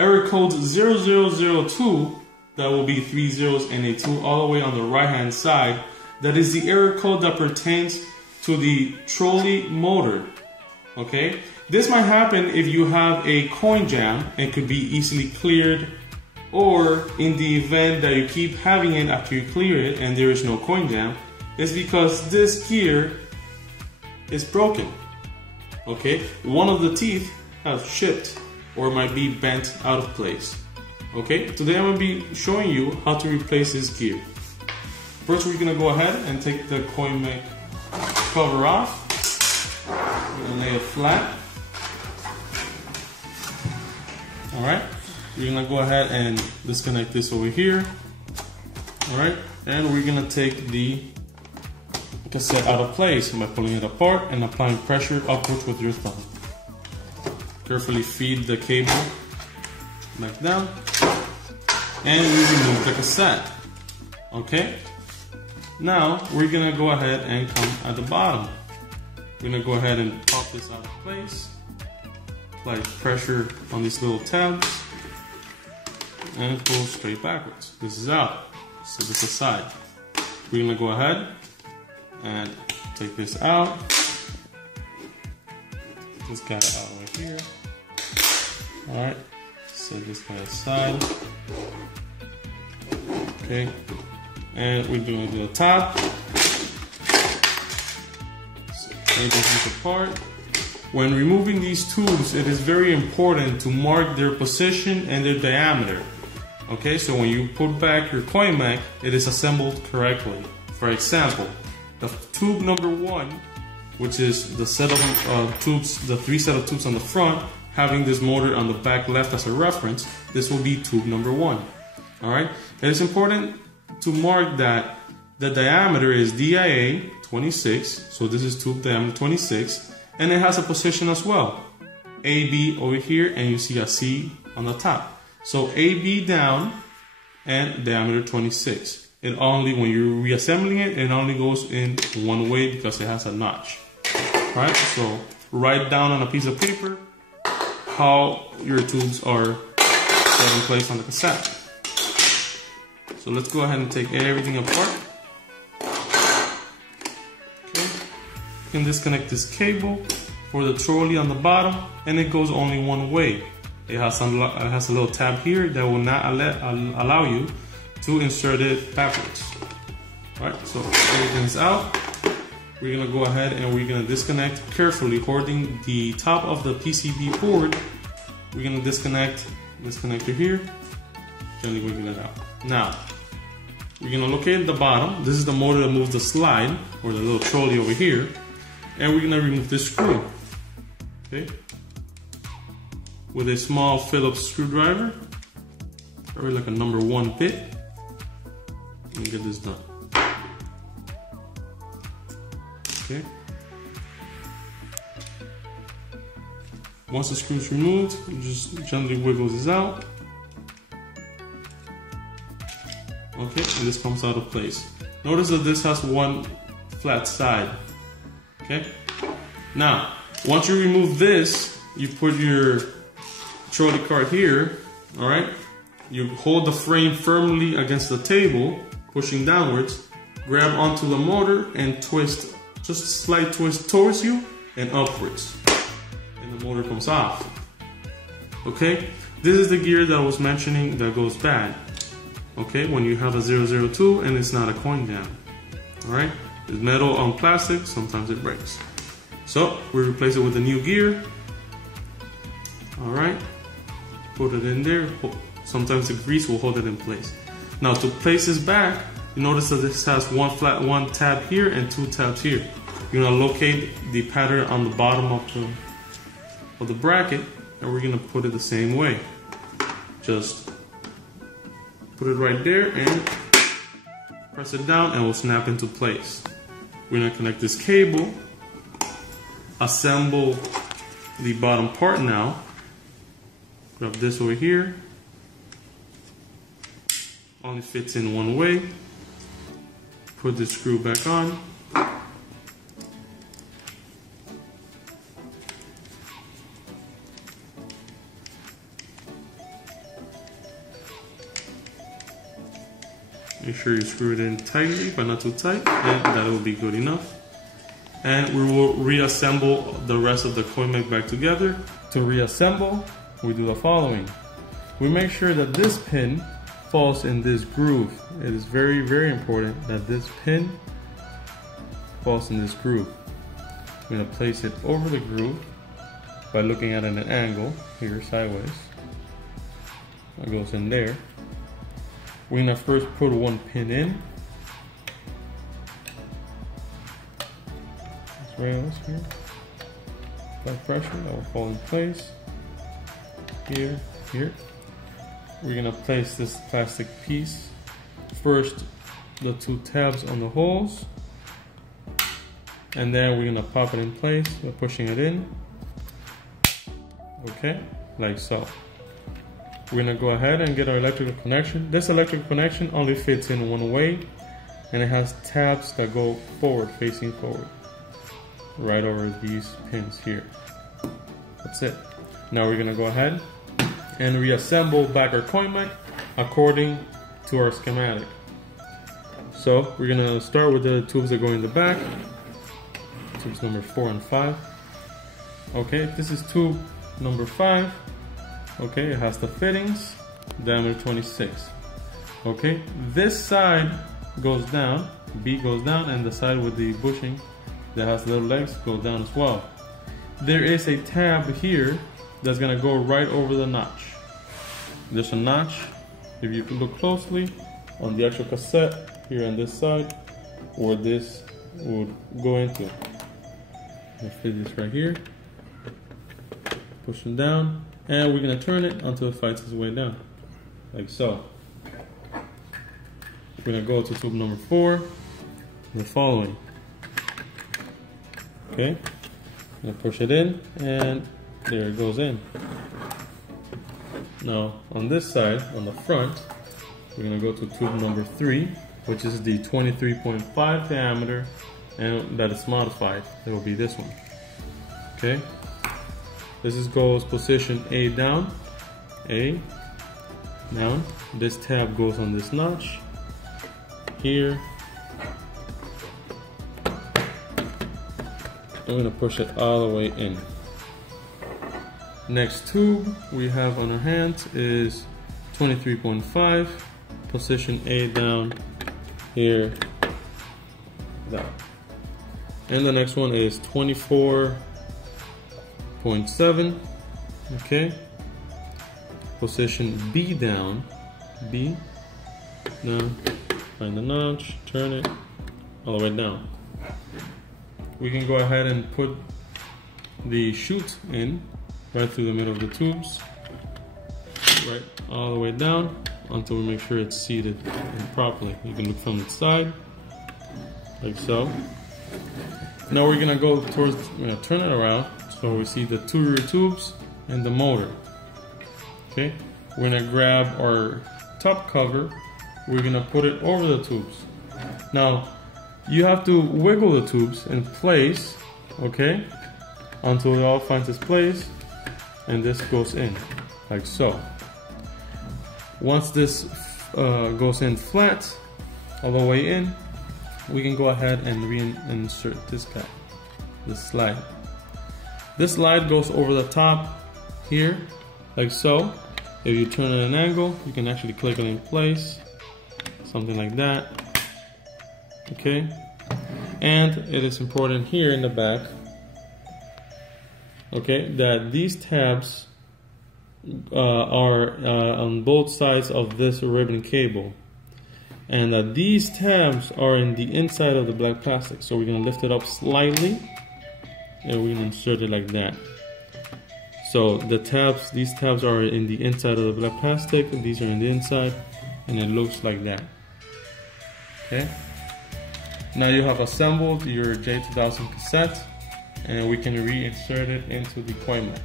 error code 0002, that will be 3 zeros and a 2 all the way on the right hand side. That is the error code that pertains to the trolley motor. Okay, this might happen if you have a coin jam and could be easily cleared, or in the event that you keep having it after you clear it and there is no coin jam. It's because this gear is broken. Okay, one of the teeth has chipped or might be bent out of place. Okay, today I'm going to be showing you how to replace this gear. First, we're going to go ahead and take the coin mech cover off. We're going to lay it flat. Alright, we're going to go ahead and disconnect this over here. Alright, and we're going to take the cassette out of place by pulling it apart and applying pressure upwards with your thumb. Carefully feed the cable back down, and we remove the cassette. Okay, now we're gonna go ahead and come at the bottom. We're gonna go ahead and pop this out of place, apply pressure on these little tabs, and pull straight backwards. This is out, set this aside. We're gonna go ahead and take this out. Just got it out right here. Alright, set this guy aside. Okay, and we're going to do the top. So take this apart. When removing these tubes, it is very important to mark their position and their diameter. Okay, so when you put back your coin mech, it is assembled correctly. For example, the tube number 1, which is the set of tubes, the 3 set of tubes on the front, having this motor on the back left as a reference, this will be tube number 1. Alright, it is important to mark that the diameter is DIA 26, so this is tube diameter 26, and it has a position as well. AB over here, and you see a C on the top. So AB down and diameter 26. It only, when you're reassembling it, it only goes in one way because it has a notch. Alright, so write down on a piece of paper how your tubes are set in place on the cassette. So let's go ahead and take everything apart. Okay. You can disconnect this cable for the trolley on the bottom, and it goes only one way. It has a little tab here that will not allow you to insert it backwards. Alright, so everything's out. We're gonna go ahead and we're gonna disconnect carefully, holding the top of the PCB board. We're gonna disconnect this connector here, gently wiggle it out. Now, we're gonna locate the bottom. This is the motor that moves the slide, or the little trolley over here, and we're gonna remove this screw. Okay, with a small Phillips screwdriver, or like a number 1 bit, and get this done. Okay. Once the screw is removed, you just gently wiggle this out. Okay, and this comes out of place. Notice that this has one flat side. Okay. Now, once you remove this, you put your trolley cart here. All right. You hold the frame firmly against the table, pushing downwards. Grab onto the motor and twist. Just a slight twist towards you and upwards, and the motor comes off. Okay, this is the gear that I was mentioning that goes bad. Okay, when you have a 002 and it's not a coin jam. Alright, it's metal on plastic, sometimes it breaks. So we replace it with a new gear. Alright, put it in there. Sometimes the grease will hold it in place. Now to place this back, you notice that this has one tab here and 2 tabs here. You're gonna locate the pattern on the bottom of the bracket, and we're gonna put it the same way. Just put it right there and press it down, and it will snap into place. We're gonna connect this cable, assemble the bottom part now. Grab this over here. Only fits in one way. Put the screw back on. Make sure you screw it in tightly, but not too tight, and that will be good enough. And we will reassemble the rest of the coin mech back together. To reassemble, we do the following. We make sure that this pin falls in this groove. It is very, very important that this pin falls in this groove. I'm going to place it over the groove by looking at it at an angle, here sideways. That goes in there. We're going to first put one pin in. This rails here. Apply pressure, that will fall in place. Here, here. We're going to place this plastic piece. First, the two tabs on the holes. And then we're going to pop it in place by pushing it in. Okay, like so. We're going to go ahead and get our electrical connection. This electrical connection only fits in one way, and it has tabs that go forward, facing forward, right over these pins here. That's it. Now we're going to go ahead and reassemble back our coin mech according to our schematic. So we're going to start with the tubes that go in the back. Tubes number 4 and 5. Okay, this is tube number 5. Okay, it has the fittings, diameter 26. Okay, this side goes down, B goes down, and the side with the bushing that has little legs goes down as well. There is a tab here that's gonna go right over the notch. There's a notch, if you look closely, on the actual cassette here on this side, where this would go into. I'll fit this right here, push it down, and we're going to turn it until it fights its way down, like so. We're going to go to tube number 4, the following. Okay, I'm going to push it in, and there it goes in. Now, on this side, on the front, we're going to go to tube number 3, which is the 23.5 diameter, and that is modified. It will be this one. Okay, this goes position A down, A down. This tab goes on this notch here. I'm gonna push it all the way in. Next tube we have on our hands is 23.5, position A down, here, down. And the next one is 24.7, okay, position B down, B down, find the notch, turn it all the way down. We can go ahead and put the chute in right through the middle of the tubes, right all the way down until we make sure it's seated properly. You can look from the side, like so. Now we're gonna go towards, we're gonna turn it around so we see the two rear tubes and the motor. Okay, we're gonna grab our top cover, we're gonna put it over the tubes. Now, you have to wiggle the tubes in place, okay, until it all finds its place, and this goes in, like so. Once this goes in flat, all the way in, we can go ahead and reinsert this guy, this slide. This slide goes over the top here, like so. If you turn it at an angle, you can actually click it in place, something like that. Okay, and it is important here in the back, okay, that these tabs are on both sides of this ribbon cable, and that these tabs are in the inside of the black plastic. So we're going to lift it up slightly and we're going to insert it like that. So the tabs, these tabs are in the inside of the black plastic, and these are in the inside, and it looks like that. Okay, now you have assembled your J2000 cassette, and we can reinsert it into the coin mech.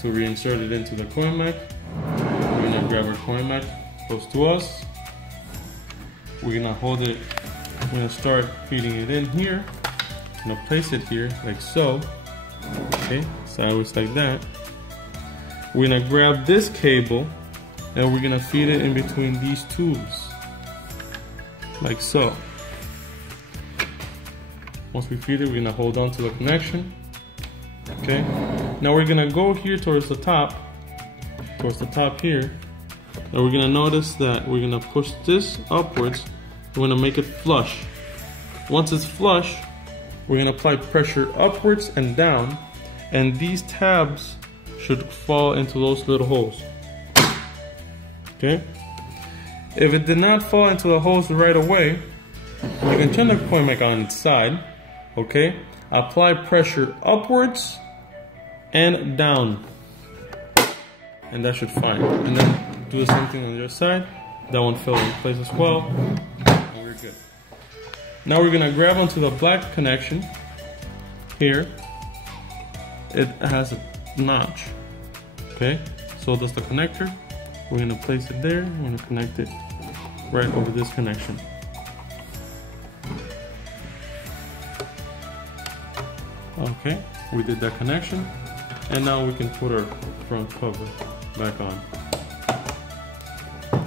To reinsert it into the coin mech, we're going to grab our coin mech close to us. We're going to hold it, we're going to start feeding it in here. I'm going to place it here like so, okay, sideways like that. We're going to grab this cable and we're going to feed it in between these tubes. like so. Once we feed it, we're gonna hold on to the connection. Okay, now we're gonna go here towards the top here, and we're gonna notice that we're gonna push this upwards. We're gonna make it flush. Once it's flush, we're gonna apply pressure upwards and down, and these tabs should fall into those little holes. Okay, if it did not fall into the holes right away, you can turn the coin mech on its side. Okay, apply pressure upwards and down, and that should fine. And then do the same thing on the other side. That one fell in place as well, and we're good. Now we're gonna grab onto the black connection here. It has a notch. Okay, so does the connector. We're gonna place it there. We're gonna connect it right over this connection. Okay, we did that connection, and now we can put our front cover back on.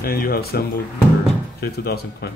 And you have assembled your J2000 coin.